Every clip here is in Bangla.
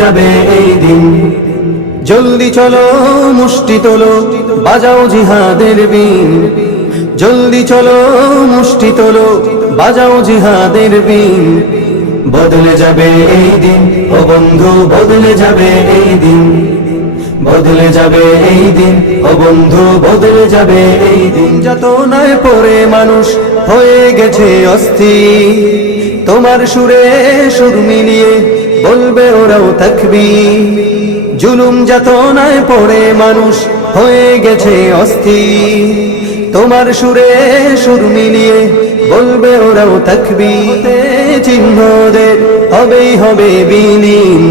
যাবে এই দিন। জলদি চলো মুষ্টি তোলো বাজাও জিহাদের বিন, জলদি চলো মুষ্টি তোলো বাজাও জিহাদের বিন। বদলে যাবে এই দিন ও বন্ধু, বদলে যাবে এই দিন, বদলে যাবে এই দিন ও বন্ধু, বদলে যাবে এই দিন। যাতনায় পড়ে মানুষ হয়ে গেছে অস্থির, তোমার সুরে সুর মিলিয়ে বলবে ওরাও তাকবীর। জুলুম যাতনায় পড়ে মানুষ হয়ে গেছে অস্থির, তোমার সুরে সুর মিলিয়ে বলবে ওরাও তাকবীর। চিহ্নদের হবেই হবে বিলীন,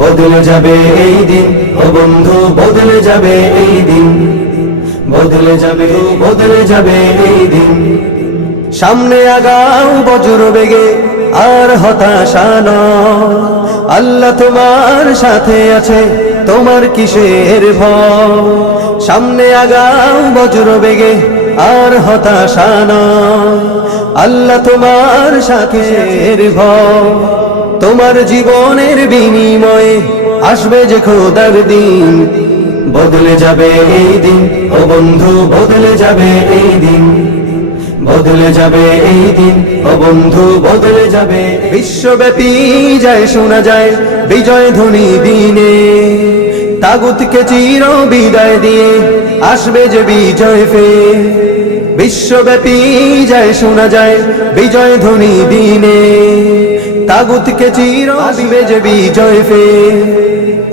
বদলে যাবে এই দিন ও বন্ধু, বদলে যাবে এই দিন, বদলে যাবে, বদলে যাবে এই দিন। সামনে আগাও বজ্র বেগে আর হতাশা নয়, আল্লাহ তোমার সাথে আছে তোমার কিসের ভয়। সামনে আগাও বজ্র বেগে আর হতাশা নয়, আল্লাহ তোমার সাথে ভয়। তোমার জীবনের বিনিময়ে আসবে যে খোদার দিন, বদলে যাবে এই দিন ও বন্ধু, বদলে যাবে এই দিন, বদলে যাবে এই দিন ও বন্ধু, বদলে যাবে। বিশ্বব্যাপী যায় শোনা যায় বিজয় ধ্বনি দিনে, তাগুতকে চির বিদায় দিয়ে আসবে যে বিজয় ফের। বিশ্বব্যাপী যায় শোনা যায় বিজয় ধ্বনি দিনে, তাগুতকে চির আসবে যে বিজয় ফের।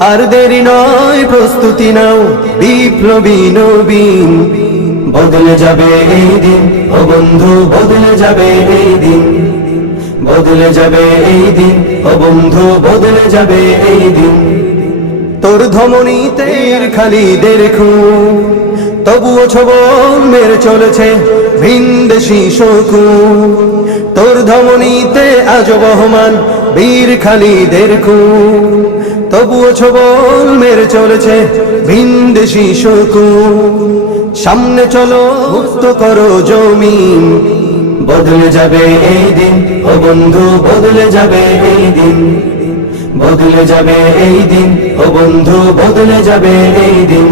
আর দেরি নয় প্রস্তুতি নাও বিপ্লবী নবীন, বদলে যাবে এই দিন ও বন্ধু, বদলে যাবে এই দিন, বদলে যাবে এই দিন ও বন্ধু, বদলে যাবে এই দিন। তোর ধমনীতে খালিদের খুন, তবুও ছবল মেরে চলেছে ভিনদেশী শকুন। তোর ধমনীতে আজ বহমান বীর খালিদের খুন, তবুও ছবল মেরে চলেছে ভিনদেশী শকুন। সামনে চলো মুক্ত করো জমিন, বদলে যাবে এই দিন ও বন্ধু, বদলে যাবে এই দিন, বদলে যাবে এই দিন ও বন্ধু, বদলে যাবে এই দিন।